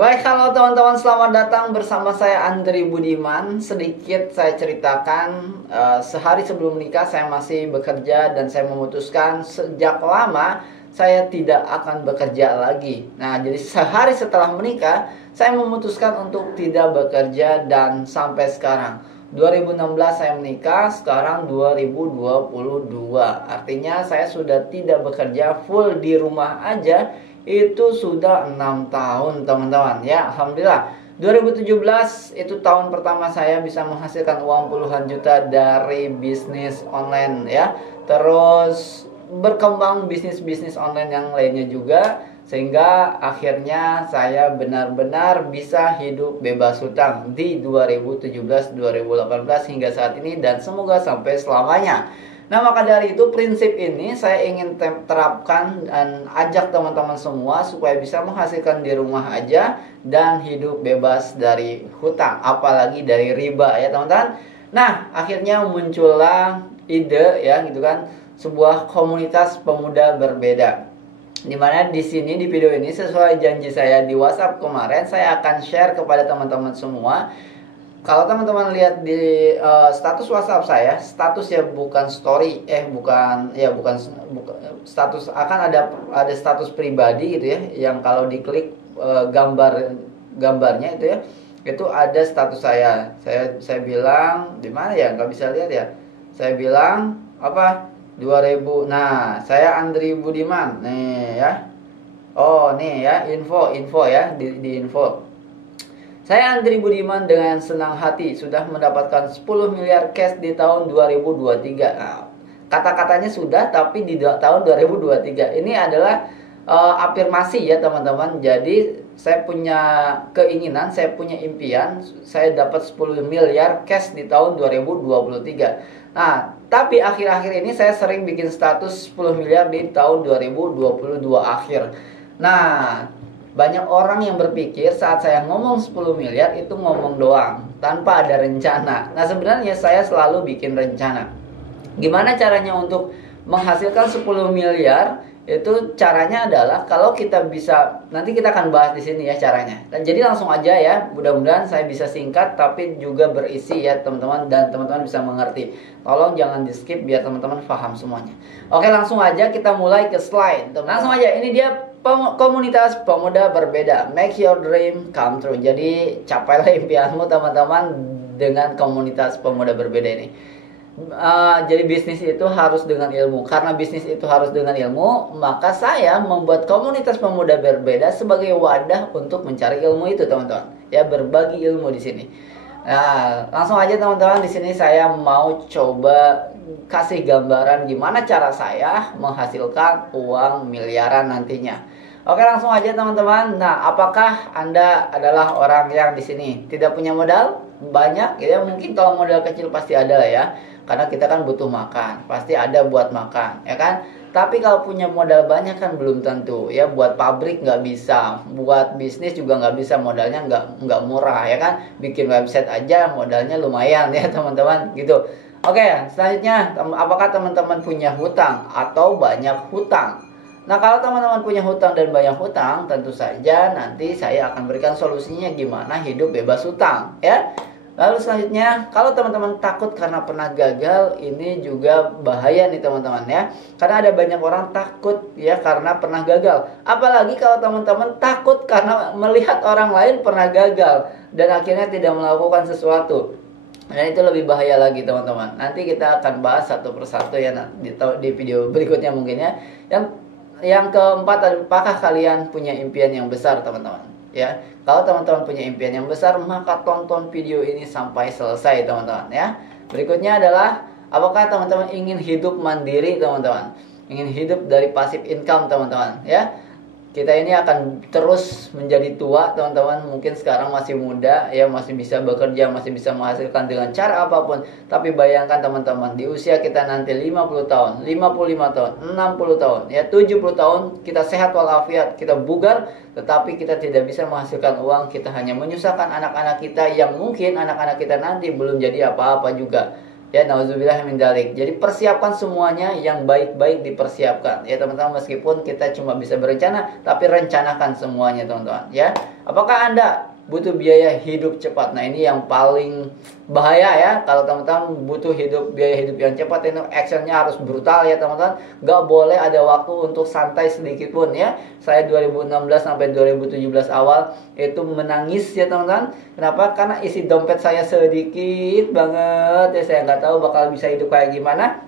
Baik, halo teman-teman, selamat datang bersama saya Andri Budiman. Sedikit saya ceritakan, sehari sebelum menikah saya masih bekerja dan saya memutuskan sejak lama saya tidak akan bekerja lagi. Nah, jadi sehari setelah menikah saya memutuskan untuk tidak bekerja dan sampai sekarang 2016 saya menikah, sekarang 2022. Artinya saya sudah tidak bekerja, full di rumah aja. Itu sudah 6 tahun teman-teman ya. Alhamdulillah 2017 itu tahun pertama saya bisa menghasilkan uang puluhan juta dari bisnis online ya. Terus berkembang bisnis-bisnis online yang lainnya juga, sehingga akhirnya saya benar-benar bisa hidup bebas hutang di 2017-2018 hingga saat ini, dan semoga sampai selamanya. Nah, maka dari itu prinsip ini saya ingin terapkan dan ajak teman-teman semua supaya bisa menghasilkan di rumah aja dan hidup bebas dari hutang, apalagi dari riba ya teman-teman. Nah, akhirnya muncullah ide ya gitu kan, sebuah komunitas pemuda berbeda. Dimana di sini di video ini sesuai janji saya di WhatsApp kemarin, saya akan share kepada teman-teman semua. Kalau teman-teman lihat di status WhatsApp saya, status ya bukan story, bukan status, akan ada status pribadi gitu ya, yang kalau diklik gambarnya itu ya, itu ada status saya. Saya bilang di mana ya, nggak bisa lihat ya. Saya bilang apa? 2000. Nah, saya Andri Budiman nih ya. Oh, nih ya, info ya di info. Saya Andri Budiman dengan senang hati sudah mendapatkan 10 miliar cash di tahun 2023. Nah, kata-katanya sudah, tapi di tahun 2023. Ini adalah afirmasi ya teman-teman. Jadi saya punya keinginan, saya punya impian, saya dapat 10 miliar cash di tahun 2023. Nah, tapi akhir-akhir ini saya sering bikin status 10 miliar di tahun 2022 akhir. Nah, banyak orang yang berpikir saat saya ngomong 10 miliar itu ngomong doang tanpa ada rencana. Nah, sebenarnya saya selalu bikin rencana. Gimana caranya untuk menghasilkan 10 miliar? Itu caranya adalah kalau kita bisa, nanti kita akan bahas di sini ya caranya. Dan jadi langsung aja ya, mudah-mudahan saya bisa singkat tapi juga berisi ya teman-teman, dan teman-teman bisa mengerti. Tolong jangan di skip biar teman-teman paham semuanya. Oke, langsung aja kita mulai ke slide. Langsung aja, ini dia komunitas pemuda berbeda. Make your dream come true. Jadi capailah impianmu teman-teman dengan komunitas pemuda berbeda ini. Jadi bisnis itu harus dengan ilmu. Karena bisnis itu harus dengan ilmu, maka saya membuat komunitas pemuda berbeda sebagai wadah untuk mencari ilmu itu teman-teman. Ya, berbagi ilmu di sini. Nah, langsung aja teman-teman, di sini saya mau coba kasih gambaran gimana cara saya menghasilkan uang miliaran nantinya. Oke, langsung aja teman-teman. Nah, apakah Anda adalah orang yang di sini tidak punya modal banyak? Ya, mungkin kalau modal kecil pasti ada lah ya. Karena kita kan butuh makan, pasti ada buat makan, ya kan? Tapi kalau punya modal banyak kan belum tentu, ya. Buat pabrik nggak bisa, buat bisnis juga nggak bisa, modalnya nggak murah, ya kan? Bikin website aja modalnya lumayan ya teman-teman, gitu. Oke, selanjutnya, apakah teman-teman punya hutang atau banyak hutang? Nah, kalau teman-teman punya hutang dan banyak hutang, tentu saja nanti saya akan berikan solusinya gimana hidup bebas hutang, ya. Lalu selanjutnya, kalau teman-teman takut karena pernah gagal, ini juga bahaya nih teman-teman ya. Karena ada banyak orang takut ya karena pernah gagal. Apalagi kalau teman-teman takut karena melihat orang lain pernah gagal dan akhirnya tidak melakukan sesuatu. Dan itu lebih bahaya lagi teman-teman. Nanti kita akan bahas satu persatu ya di video berikutnya mungkin ya. Yang keempat, apakah kalian punya impian yang besar teman-teman? Ya, kalau teman-teman punya impian yang besar, maka tonton video ini sampai selesai teman-teman ya. Berikutnya adalah, apakah teman-teman ingin hidup mandiri teman-teman? Ingin hidup dari passive income teman-teman ya. Kita ini akan terus menjadi tua teman-teman. Mungkin sekarang masih muda ya, masih bisa bekerja, masih bisa menghasilkan dengan cara apapun. Tapi bayangkan teman-teman, di usia kita nanti 50 tahun, 55 tahun, 60 tahun ya, 70 tahun kita sehat walafiat, kita bugar, tetapi kita tidak bisa menghasilkan uang. Kita hanya menyusahkan anak-anak kita, yang mungkin anak-anak kita nanti belum jadi apa-apa juga. Ya, nauzubillah min dzalik. Jadi persiapkan semuanya, yang baik-baik dipersiapkan. Ya teman-teman, meskipun kita cuma bisa berencana, tapi rencanakan semuanya teman-teman ya. Apakah Anda butuh biaya hidup cepat? Nah, ini yang paling bahaya ya. Kalau teman-teman butuh biaya hidup yang cepat, ini actionnya harus brutal ya teman-teman. Gak boleh ada waktu untuk santai sedikit pun ya. Saya 2016 sampai 2017 awal itu menangis ya teman-teman. Kenapa? Karena isi dompet saya sedikit banget ya. Saya nggak tahu bakal bisa hidup kayak gimana.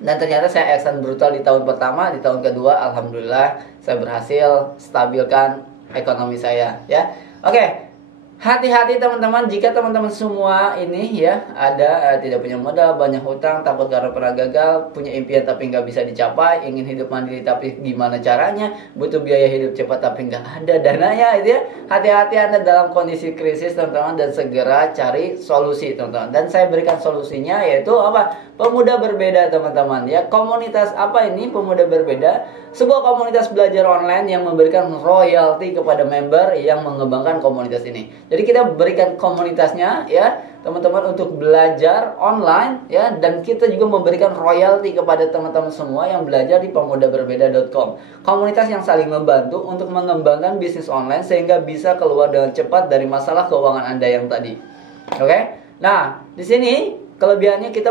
Dan ternyata saya action brutal di tahun pertama, di tahun kedua alhamdulillah saya berhasil stabilkan ekonomi saya ya. Oke. Hati-hati teman-teman, jika teman-teman semua ini ya ada tidak punya modal, banyak hutang, takut karena pernah gagal, punya impian tapi nggak bisa dicapai, ingin hidup mandiri tapi gimana caranya, butuh biaya hidup cepat tapi nggak ada dananya, itu ya. Hati-hati Anda dalam kondisi krisis teman-teman, dan segera cari solusi teman-teman. Dan saya berikan solusinya yaitu apa? Pemuda Berbeda teman-teman ya. Komunitas apa ini Pemuda Berbeda? Sebuah komunitas belajar online yang memberikan royalti kepada member yang mengembangkan komunitas ini. Jadi kita berikan komunitasnya ya teman-teman untuk belajar online ya, dan kita juga memberikan royalti kepada teman-teman semua yang belajar di pemudaberbeda.com. Komunitas yang saling membantu untuk mengembangkan bisnis online sehingga bisa keluar dengan cepat dari masalah keuangan Anda yang tadi. Oke? Nah, di sini kelebihannya kita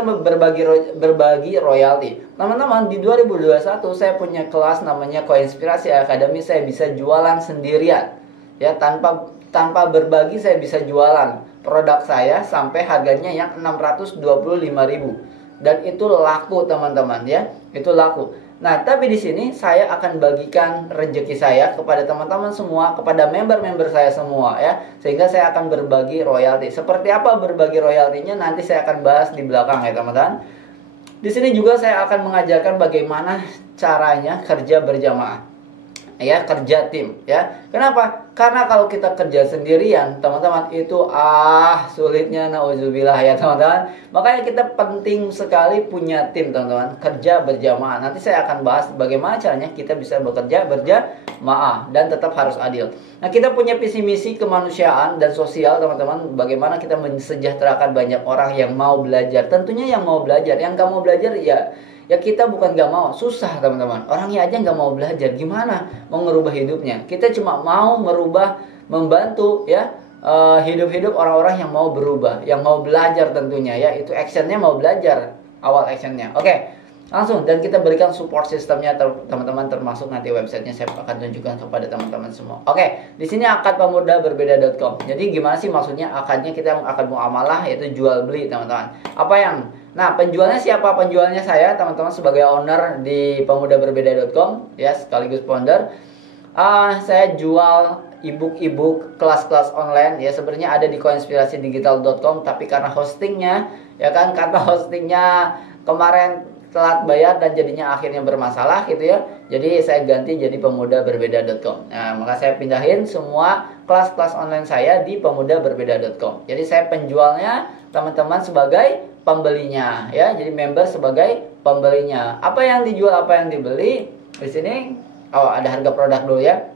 berbagi royalti. Teman-teman, di 2021 saya punya kelas namanya Koinspirasi Academy. Saya bisa jualan sendirian. Ya, tanpa berbagi saya bisa jualan produk saya sampai harganya yang 625.000. Dan itu laku teman-teman ya. Itu laku. Nah, tapi di sini saya akan bagikan rezeki saya kepada teman-teman semua, kepada member-member saya semua ya. Sehingga saya akan berbagi royalti. Seperti apa berbagi royaltinya nanti saya akan bahas di belakang ya teman-teman. Di sini juga saya akan mengajarkan bagaimana caranya kerja berjamaah. Ya, kerja tim ya. Kenapa? Karena kalau kita kerja sendirian teman-teman itu sulitnya, nauzubillah ya teman-teman. Makanya kita penting sekali punya tim teman-teman, kerja berjamaah. Nanti saya akan bahas bagaimana caranya kita bisa bekerja berjamaah dan tetap harus adil. Nah, kita punya visi misi kemanusiaan dan sosial teman-teman. Bagaimana kita mensejahterakan banyak orang yang mau belajar. Tentunya yang mau belajar, yang gak mau belajar ya kita bukan gak mau, susah teman-teman. Orangnya aja gak mau belajar, gimana mau ngerubah hidupnya? Kita cuma mau membantu ya hidup-hidup orang-orang yang mau berubah, yang mau belajar tentunya ya. Itu actionnya mau belajar, awal actionnya. Oke, langsung, dan kita berikan support sistemnya teman-teman, termasuk nanti websitenya saya akan tunjukkan kepada teman-teman semua. Oke, di sini akad pemudaberbeda.com. Jadi gimana sih maksudnya akadnya? Kita akan muamalah, yaitu jual beli teman-teman. Nah, penjualnya siapa? Penjualnya saya teman-teman sebagai owner di pemudaberbeda.com ya, sekaligus founder. Saya jual ebook kelas-kelas online ya, sebenarnya ada di koinspirasidigital.com, tapi karena hostingnya kemarin telat bayar dan jadinya akhirnya bermasalah gitu ya. Jadi saya ganti jadi pemudaberbeda.com. Nah, maka saya pindahin semua kelas-kelas online saya di pemudaberbeda.com. Jadi saya penjualnya, teman-teman sebagai pembelinya ya. Jadi member sebagai pembelinya. Apa yang dijual, apa yang dibeli? Di sini ada harga produk dulu ya.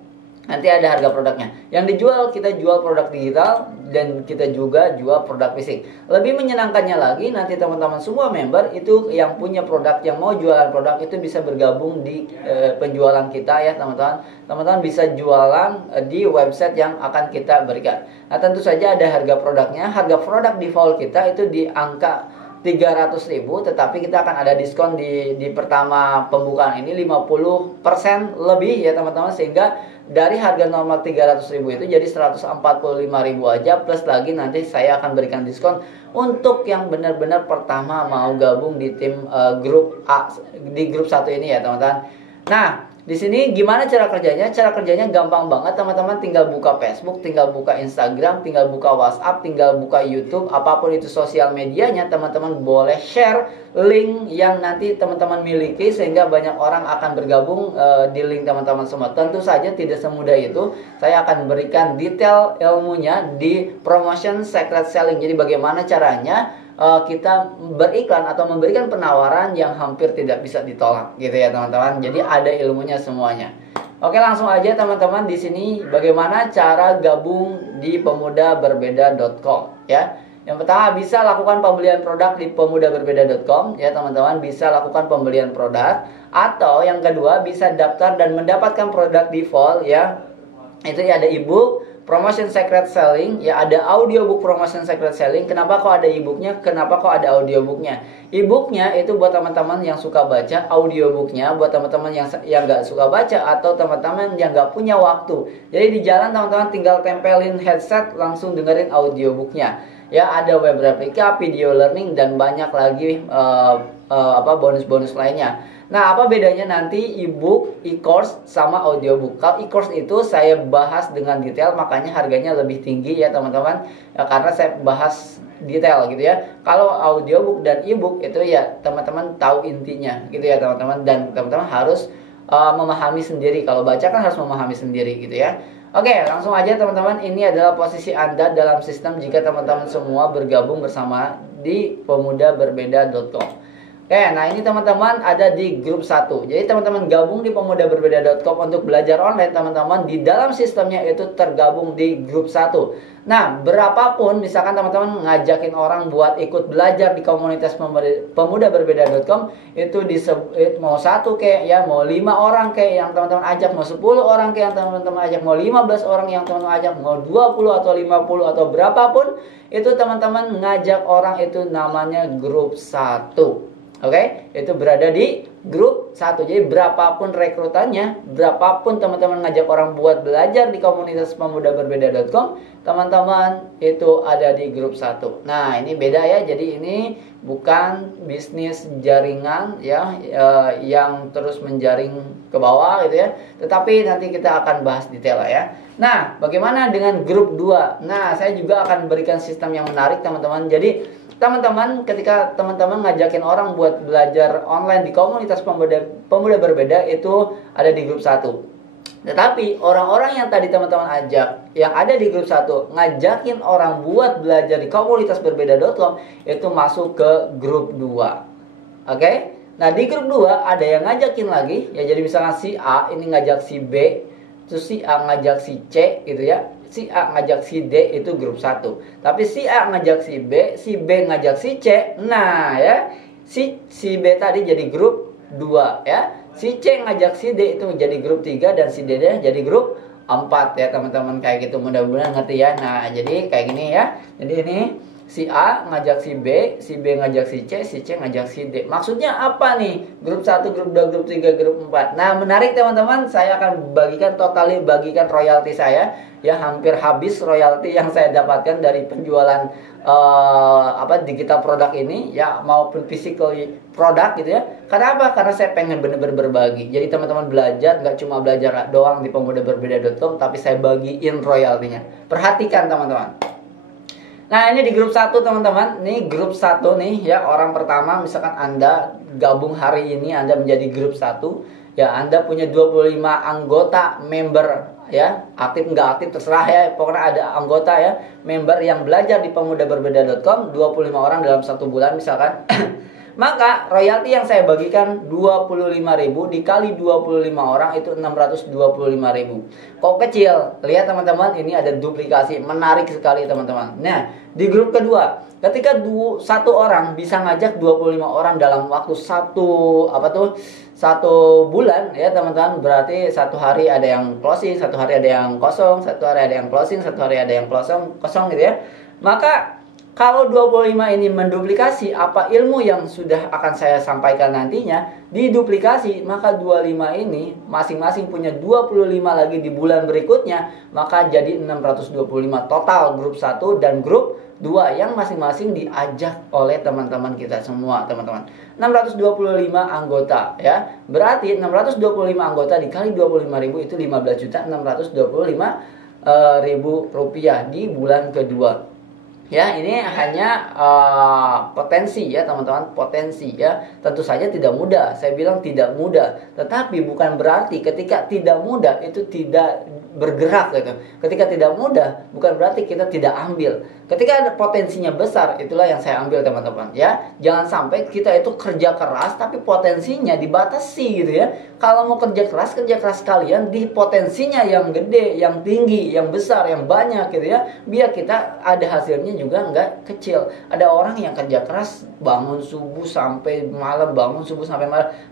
Nanti ada harga produknya. Yang dijual, kita jual produk digital dan kita juga jual produk fisik. Lebih menyenangkannya lagi, nanti teman-teman semua member itu yang punya produk, yang mau jualan produk itu bisa bergabung di penjualan kita ya teman-teman. Teman-teman bisa jualan di website yang akan kita berikan. Nah, tentu saja ada harga produknya. Harga produk default kita itu di angka 300.000, tetapi kita akan ada diskon di pertama pembukaan ini 50% lebih ya teman-teman, sehingga dari harga normal 300.000 itu jadi 145.000 aja, plus lagi nanti saya akan berikan diskon untuk yang benar-benar pertama mau gabung di tim grup A, di grup 1 ini ya teman-teman. Nah, di sini gimana cara kerjanya? Cara kerjanya gampang banget teman-teman, tinggal buka Facebook, tinggal buka Instagram, tinggal buka WhatsApp, tinggal buka YouTube, apapun itu sosial medianya, teman-teman boleh share link yang nanti teman-teman miliki sehingga banyak orang akan bergabung di link teman-teman semua. Tentu saja tidak semudah itu. Saya akan berikan detail ilmunya di promotion secret selling. Jadi bagaimana caranya kita beriklan atau memberikan penawaran yang hampir tidak bisa ditolak gitu ya teman-teman. Jadi ada ilmunya semuanya. Oke, langsung aja teman-teman, di sini bagaimana cara gabung di pemudaberbeda.com ya. Yang pertama, bisa lakukan pembelian produk di pemudaberbeda.com ya teman-teman, bisa lakukan pembelian produk. Atau yang kedua, bisa daftar dan mendapatkan produk default ya. Itu ya, ada ebook, promotion secret selling, ya ada audiobook promotion secret selling. Kenapa kok ada e-booknya? Kenapa kok ada audiobooknya? E-booknya itu buat teman-teman yang suka baca, audiobooknya buat teman-teman yang nggak suka baca atau teman-teman yang nggak punya waktu. Jadi di jalan teman-teman tinggal tempelin headset, langsung dengerin audiobooknya. Ya ada web replika, video learning, dan banyak lagi bonus-bonus lainnya. Nah, apa bedanya nanti e-book, e-course, sama audiobook? Kalau e-course itu saya bahas dengan detail, makanya harganya lebih tinggi ya teman-teman, ya, karena saya bahas detail gitu ya. Kalau audiobook dan e-book itu ya teman-teman tahu intinya gitu ya teman-teman, dan teman-teman harus memahami sendiri. Kalau baca kan harus memahami sendiri gitu ya. Oke, langsung aja teman-teman, ini adalah posisi Anda dalam sistem jika teman-teman semua bergabung bersama di pemudaberbeda.com. Oke, nah ini teman-teman ada di grup 1. Jadi teman-teman gabung di pemudaberbeda.com untuk belajar online, teman-teman di dalam sistemnya itu tergabung di grup 1. Nah, berapapun misalkan teman-teman ngajakin orang buat ikut belajar di komunitas pemudaberbeda.com, itu mau 1 kayak ya, mau 5 orang kayak yang teman-teman ajak, mau 10 orang kayak yang teman-teman ajak, mau 15 orang yang teman-teman ajak, mau 20 atau 50 atau berapapun, itu teman-teman ngajak orang, itu namanya grup 1. Oke, itu berada di grup 1. Jadi berapapun rekrutannya, berapapun teman-teman ngajak orang buat belajar di komunitas pemudaberbeda.com, teman-teman itu ada di grup 1. Nah, ini beda ya. Jadi ini bukan bisnis jaringan ya, yang terus menjaring ke bawah gitu ya. Tetapi nanti kita akan bahas detail ya. Nah, bagaimana dengan grup 2? Nah, saya juga akan berikan sistem yang menarik teman-teman. Jadi teman-teman, ketika teman-teman ngajakin orang buat belajar online di komunitas pemuda berbeda, itu ada di grup 1. Tetapi orang-orang yang tadi teman-teman ajak, yang ada di grup 1, ngajakin orang buat belajar di komunitas berbeda.com, itu masuk ke grup 2. Oke? Nah, di grup 2 ada yang ngajakin lagi, ya, jadi misalnya si A ini ngajak si B, terus si A ngajak si C gitu ya. Si A ngajak si D, itu grup 1. Tapi si A ngajak si B ngajak si C. Nah ya, si B tadi jadi grup 2 ya. Si C ngajak si D itu jadi grup 3, dan si D jadi grup 4 ya teman-teman, kayak gitu. Mudah-mudahan ngerti ya. Nah, jadi kayak gini ya. Jadi ini si A ngajak si B ngajak si C ngajak si D. Maksudnya apa nih? Grup 1, grup 2, grup 3, grup 4. Nah, menarik teman-teman, saya akan bagikan royalti saya. Ya, hampir habis royalti yang saya dapatkan dari penjualan digital produk ini ya, maupun physical produk gitu ya. Karena apa? Karena saya pengen bener-bener berbagi. Jadi teman-teman belajar, nggak cuma belajar doang di pemudaberbeda.com, tapi saya bagiin royaltinya. Perhatikan teman-teman. Nah, ini di grup 1 teman-teman. Ini grup 1 nih ya, orang pertama. Misalkan Anda gabung hari ini, Anda menjadi grup 1. Ya, Anda punya 25 anggota member ya, aktif nggak aktif terserah ya, pokoknya ada anggota ya, member yang belajar di pemudaberbeda.com, 25 orang dalam 1 bulan misalkan. Maka royalti yang saya bagikan 25.000 dikali 25 orang itu 625.000. Kok kecil? Lihat teman-teman, ini ada duplikasi, menarik sekali teman-teman. Nah, di grup kedua, ketika satu orang bisa ngajak 25 orang dalam waktu satu bulan ya teman-teman, berarti 1 hari ada yang closing, 1 hari ada yang kosong, 1 hari ada yang closing, 1 hari ada yang kosong gitu ya. Maka kalau 25 ini menduplikasi apa ilmu yang sudah akan saya sampaikan nantinya, diduplikasi, maka 25 ini masing-masing punya 25 lagi di bulan berikutnya, maka jadi 625 total grup 1 dan grup 2 yang masing-masing diajak oleh teman-teman kita semua, teman-teman. 625 anggota ya. Berarti 625 anggota dikali 25.000 itu 15.625.000 rupiah di bulan kedua. Ya, ini hanya potensi ya teman-teman, potensi ya. Tentu saja tidak mudah, saya bilang tidak mudah. Tetapi bukan berarti ketika tidak mudah itu tidak bergerak gitu. Ketika tidak mudah bukan berarti kita tidak ambil. Ketika ada potensinya besar, itulah yang saya ambil teman-teman ya. Jangan sampai kita itu kerja keras tapi potensinya dibatasi gitu ya. Kalau mau kerja keras kalian di potensinya yang gede, yang tinggi, yang besar, yang banyak gitu ya. Biar kita ada hasilnya juga nggak kecil. Ada orang yang kerja keras bangun subuh sampai malam,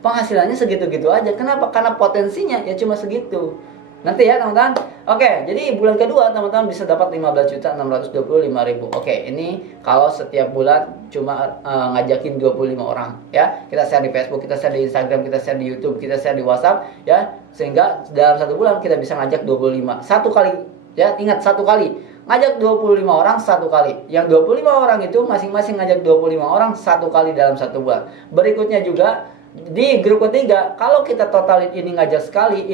penghasilannya segitu-gitu aja. Kenapa? Karena potensinya ya cuma segitu. Nanti ya teman-teman. Oke, jadi bulan kedua teman-teman bisa dapat 15.625.000. Oke, ini kalau setiap bulan cuma ngajakin 25 orang ya. Kita share di Facebook, kita share di Instagram, kita share di YouTube, kita share di WhatsApp ya. Sehingga dalam satu bulan kita bisa ngajak 25. Satu kali ya, ingat satu kali. Ngajak 25 orang satu kali. Yang 25 orang itu masing-masing ngajak 25 orang satu kali dalam satu bulan. Berikutnya juga di grup ketiga, kalau kita totalin ini ngajak sekali,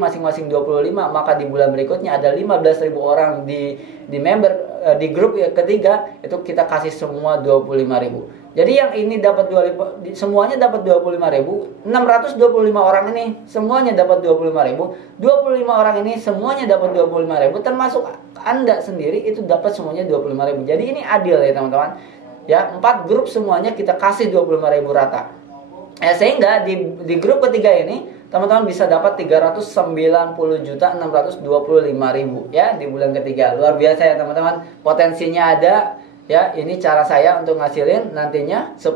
masing-masing 25, maka di bulan berikutnya ada 15.000 orang di member di grup ketiga, itu kita kasih semua 25.000. Jadi yang ini dapat semuanya dapat 25.000, 625 orang ini semuanya dapat 25.000, 25 orang ini semuanya dapat 25.000, termasuk Anda sendiri itu dapat semuanya 25.000. Jadi ini adil ya teman-teman. Ya, 4 grup semuanya kita kasih 25.000 rata. Sehingga di grup ketiga ini teman-teman bisa dapat 390.625.000 ya di bulan ketiga. Luar biasa ya teman-teman. Potensinya ada ya. Ini cara saya untuk ngasilin nantinya 10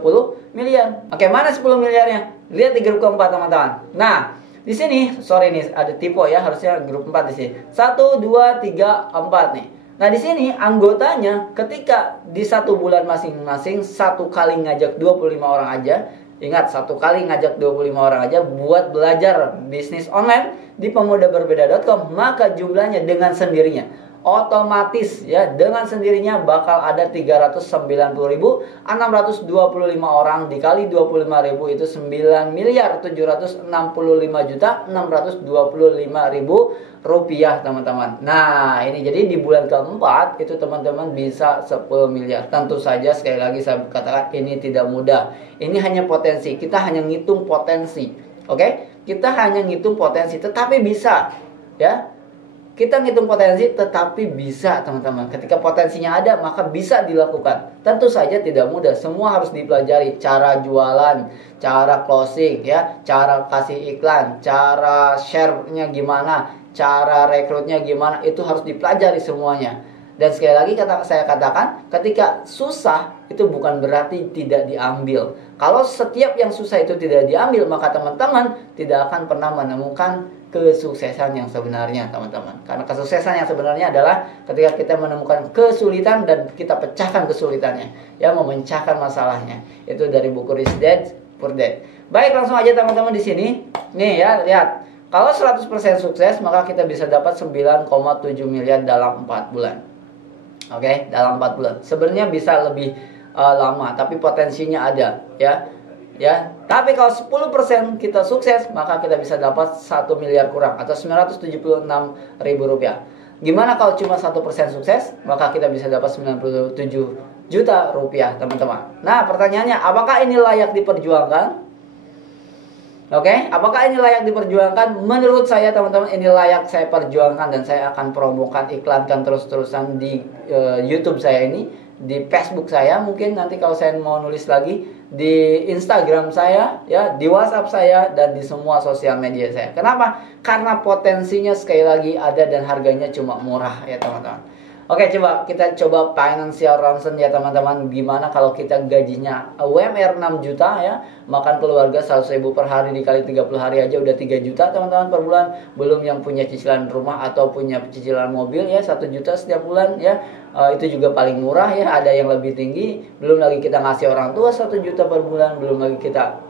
miliar. Oke, mana 10 miliarnya? Lihat di grup keempat teman-teman. Nah, di sini sorry nih ada tipe ya, harusnya grup 4 di sini. 1 2 3 4 nih. Nah, di sini anggotanya ketika di satu bulan masing-masing satu kali ngajak 25 orang aja. Ingat, satu kali ngajak 25 orang aja buat belajar bisnis online di pemudaberbeda.com, maka jumlahnya dengan sendirinya otomatis ya, dengan sendirinya bakal ada 390.625 orang dikali 25.000 itu 9.765.625.000 rupiah teman-teman. Nah, ini jadi di bulan keempat itu teman-teman bisa 10 miliar. Tentu saja sekali lagi saya katakan ini tidak mudah. Ini hanya potensi. Kita hanya ngitung potensi. Oke? Kita hanya ngitung potensi, tetapi bisa ya. Kita ngitung potensi tetapi bisa teman-teman. Ketika potensinya ada maka bisa dilakukan. Tentu saja tidak mudah. Semua harus dipelajari. Cara jualan, cara closing ya, cara kasih iklan, cara share-nya gimana, cara rekrutnya gimana, itu harus dipelajari semuanya. Dan sekali lagi saya katakan, ketika susah itu bukan berarti tidak diambil. Kalau setiap yang susah itu tidak diambil, maka teman-teman tidak akan pernah menemukan kesuksesan yang sebenarnya teman-teman. Karena kesuksesan yang sebenarnya adalah ketika kita menemukan kesulitan dan kita pecahkan kesulitannya, ya, memecahkan masalahnya. Itu dari buku Rich Dad Poor Dad. Baik, langsung aja teman-teman di sini. Nih ya, lihat. Kalau 100% sukses maka kita bisa dapat 9,7 miliar dalam 4 bulan. Oke, dalam 4 bulan. Sebenarnya bisa lebih lama, tapi potensinya ada, ya. Ya, tapi kalau 10% kita sukses, maka kita bisa dapat 1 miliar kurang atau 976.000 rupiah. Gimana kalau cuma 1% sukses? Maka kita bisa dapat 97 juta rupiah, teman-teman. Nah, pertanyaannya, apakah ini layak diperjuangkan? Oke, apakah ini layak diperjuangkan? Menurut saya teman-teman ini layak saya perjuangkan dan saya akan promokan, iklankan terus-terusan di YouTube saya ini, di Facebook saya, mungkin nanti kalau saya mau nulis lagi di Instagram saya, ya, di WhatsApp saya dan di semua sosial media saya. Kenapa? Karena potensinya sekali lagi ada dan harganya cuma murah ya teman-teman. Oke, kita coba financial ronsen ya teman-teman. Gimana kalau kita gajinya UMR 6 juta ya, makan keluarga 100.000 per hari dikali 30 hari aja udah 3 juta teman-teman per bulan. Belum yang punya cicilan rumah atau punya cicilan mobil ya 1 juta setiap bulan ya. Itu juga paling murah ya, ada yang lebih tinggi. Belum lagi kita ngasih orang tua 1 juta per bulan. Belum lagi kita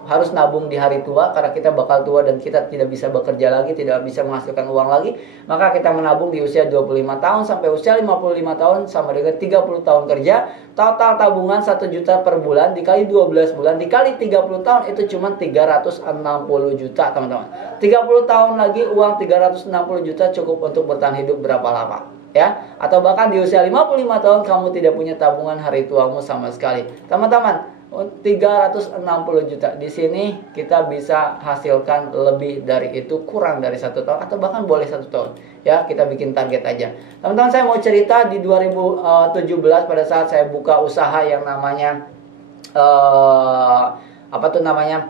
harus nabung di hari tua karena kita bakal tua dan kita tidak bisa bekerja lagi, tidak bisa menghasilkan uang lagi. Maka kita menabung di usia 25 tahun sampai usia 55 tahun sama dengan 30 tahun kerja. Total tabungan 1 juta per bulan dikali 12 bulan dikali 30 tahun itu cuma 360 juta teman-teman. 30 tahun lagi uang 360 juta cukup untuk bertahan hidup berapa lama? Ya, atau bahkan di usia 55 tahun kamu tidak punya tabungan hari tuamu sama sekali. Teman-teman, 360 juta. Di sini kita bisa hasilkan lebih dari itu, kurang dari 1 tahun atau bahkan boleh 1 tahun. Ya, kita bikin target aja. Teman-teman, saya mau cerita di 2017 pada saat saya buka usaha yang namanya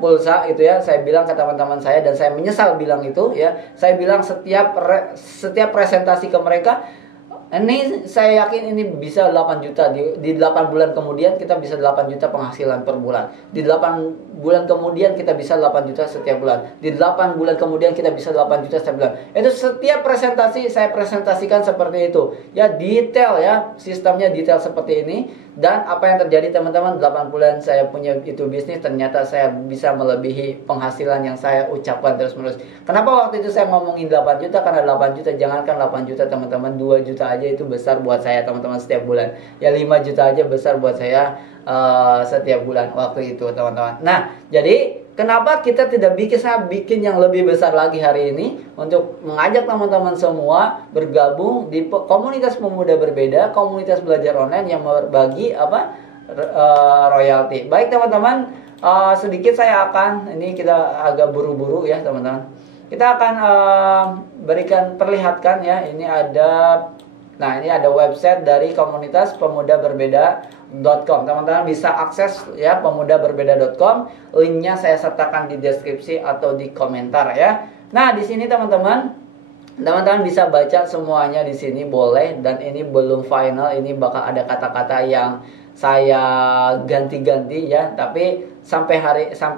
pulsa itu ya. Saya bilang ke teman-teman saya dan saya menyesal bilang itu ya. Saya bilang setiap presentasi ke mereka, Ini saya yakin ini bisa 8 juta di 8 bulan kemudian kita bisa 8 juta penghasilan per bulan. Di 8 bulan kemudian kita bisa 8 juta setiap bulan. Di 8 bulan kemudian kita bisa 8 juta setiap bulan. Itu setiap presentasi saya presentasikan seperti itu. Ya, detail ya, sistemnya detail seperti ini. Dan apa yang terjadi teman-teman, 8 bulan saya punya itu bisnis, ternyata saya bisa melebihi penghasilan yang saya ucapkan terus-menerus. Kenapa waktu itu saya ngomongin 8 juta? Karena 8 juta, jangankan 8 juta teman-teman, 2 juta aja itu besar buat saya teman-teman setiap bulan. Ya 5 juta aja besar buat saya setiap bulan waktu itu teman-teman. Nah, jadi kenapa kita tidak bikin yang lebih besar lagi hari ini untuk mengajak teman-teman semua bergabung di komunitas pemuda berbeda, komunitas belajar online yang berbagi royalti. Baik teman-teman, sedikit saya akan, ini kita agak buru-buru ya teman-teman. Kita akan perlihatkan ya, ini ada website dari komunitas pemuda berbeda.com. Teman-teman bisa akses ya pemudaberbeda.com. Linknya saya sertakan di deskripsi atau di komentar ya. Nah, di sini teman-teman bisa baca semuanya di sini boleh, dan ini belum final, ini bakal ada kata-kata yang saya ganti-ganti ya, tapi sampai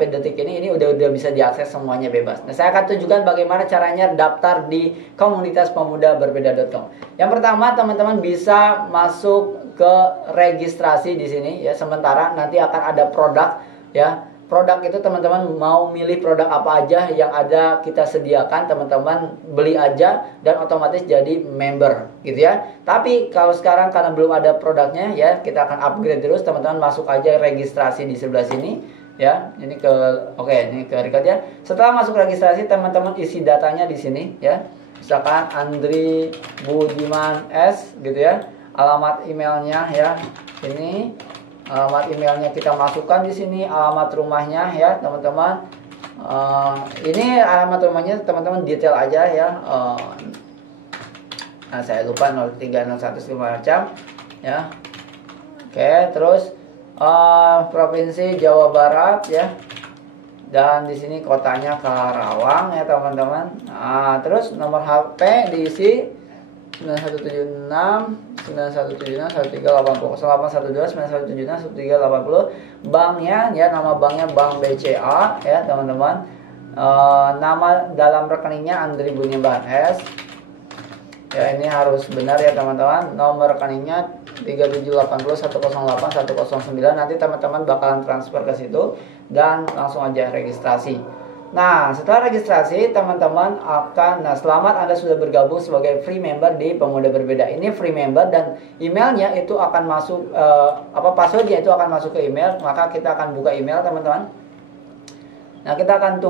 detik ini udah bisa diakses semuanya bebas. Nah, saya akan tunjukkan bagaimana caranya daftar di komunitas pemuda berbeda.com. Yang pertama, teman-teman bisa masuk ke registrasi di sini ya. Sementara nanti akan ada produk ya. Produk itu teman-teman mau milih produk apa aja yang ada kita sediakan, teman-teman beli aja dan otomatis jadi member gitu ya. Tapi kalau sekarang karena belum ada produknya ya, kita akan upgrade terus. Teman-teman masuk aja registrasi di sebelah sini ya. Ini ke record ya. Setelah masuk registrasi, teman-teman isi datanya di sini ya. Misalkan Andri Budiman S gitu ya. Alamat emailnya ya. Ini alamat emailnya kita masukkan di sini, alamat rumahnya ya teman-teman. Ini alamat rumahnya teman-teman detail aja ya. Nah, saya lupa 0301 segala macam ya. Oke, terus provinsi Jawa Barat ya. Dan di sini kotanya Karawang ya teman-teman. Nah, terus nomor HP diisi 9176 1380 0812 9176 1380. Banknya ya, nama banknya Bank BCA ya teman-teman. Nama dalam rekeningnya Andri Budiman S ya, ini harus benar ya teman-teman. Nomor rekeningnya 3780108109. Nanti teman-teman bakalan transfer ke situ dan langsung aja registrasi. Nah, setelah registrasi teman-teman selamat Anda sudah bergabung sebagai free member di Pemuda Berbeda. Ini free member dan emailnya itu akan masuk passwordnya itu akan masuk ke email. Maka kita akan buka email teman-teman. Nah, kita akan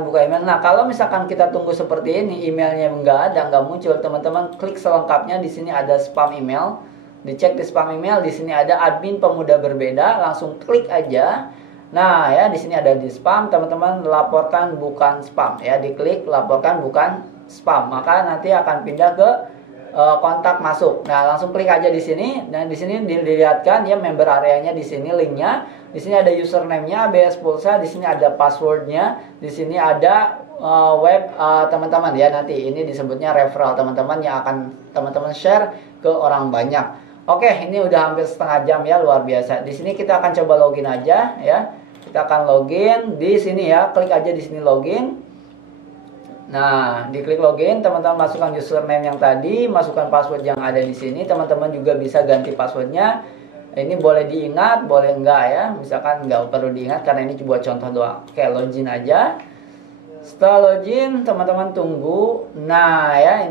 buka email. Nah, kalau misalkan kita tunggu seperti ini, emailnya nggak muncul, teman-teman klik selengkapnya. Di sini ada spam email. Dicek di spam email, di sini ada admin Pemuda Berbeda, langsung klik aja. Nah ya, di sini ada di spam, teman-teman laporkan bukan spam ya, diklik laporkan bukan spam, maka nanti akan pindah ke kontak masuk. Nah, langsung klik aja di sini. Dan di sini dilihatkan ya member areanya, di sini linknya, di sini ada username-nya ABS Pulsa, di sini ada passwordnya, di sini ada web teman-teman ya. Nanti ini disebutnya referral teman-teman yang akan teman-teman share ke orang banyak. Oke, ini udah hampir setengah jam ya, luar biasa. Di sini kita akan coba login aja ya. Kita akan login di sini ya, klik aja di sini login. Nah, diklik login, teman-teman masukkan username yang tadi, masukkan password yang ada di sini. Teman-teman juga bisa ganti passwordnya. Ini boleh diingat, boleh enggak ya. Misalkan enggak perlu diingat karena ini buat contoh doang. Oke, login aja. Setelah login, teman-teman tunggu. Nah ya,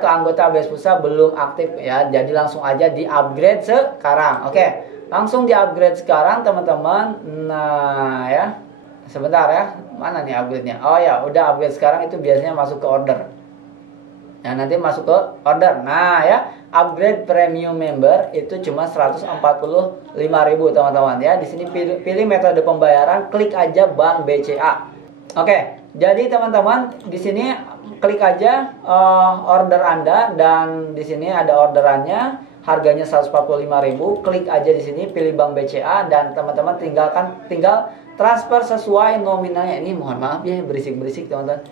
ke anggota ABS Pulsa belum aktif ya. Jadi langsung aja di upgrade sekarang. Oke. Langsung di upgrade sekarang teman-teman. Nah ya, sebentar ya, mana nih upgrade-nya? Oh ya, udah upgrade sekarang, itu biasanya masuk ke order. Nah, nanti masuk ke order. Nah ya, upgrade premium member itu cuma 145.000 teman-teman ya. Di sini pilih metode pembayaran, klik aja Bank BCA. Oke, jadi teman-teman di sini klik aja order Anda, dan di sini ada orderannya. Harganya 145.000. Klik aja di sini, pilih Bank BCA, dan teman-teman tinggal transfer sesuai nominalnya. Ini mohon maaf ya, berisik-berisik teman-teman.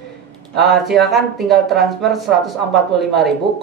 Silakan tinggal transfer 145.002.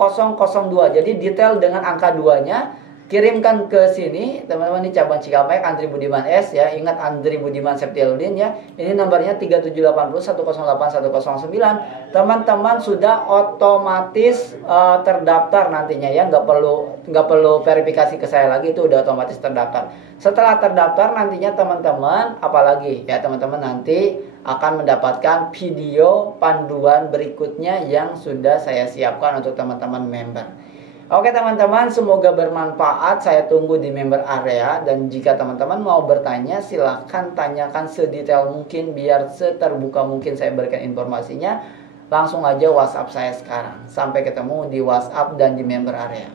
Jadi detail dengan angka 2-nya kirimkan ke sini, teman-teman. Ini cabang Cikampek, Andri Budiman S ya. Ingat Andri Budiman Septialudin ya. Ini nomornya 3780108109. Teman-teman sudah otomatis terdaftar nantinya ya. Nggak perlu verifikasi ke saya lagi, itu udah otomatis terdaftar. Setelah terdaftar nantinya teman-teman, apalagi ya teman-teman, nanti akan mendapatkan video panduan berikutnya yang sudah saya siapkan untuk teman-teman member. Oke teman-teman, semoga bermanfaat. Saya tunggu di member area. Dan jika teman-teman mau bertanya, silahkan tanyakan sedetail mungkin, biar seterbuka mungkin saya berikan informasinya. Langsung aja WhatsApp saya sekarang. Sampai ketemu di WhatsApp dan di member area.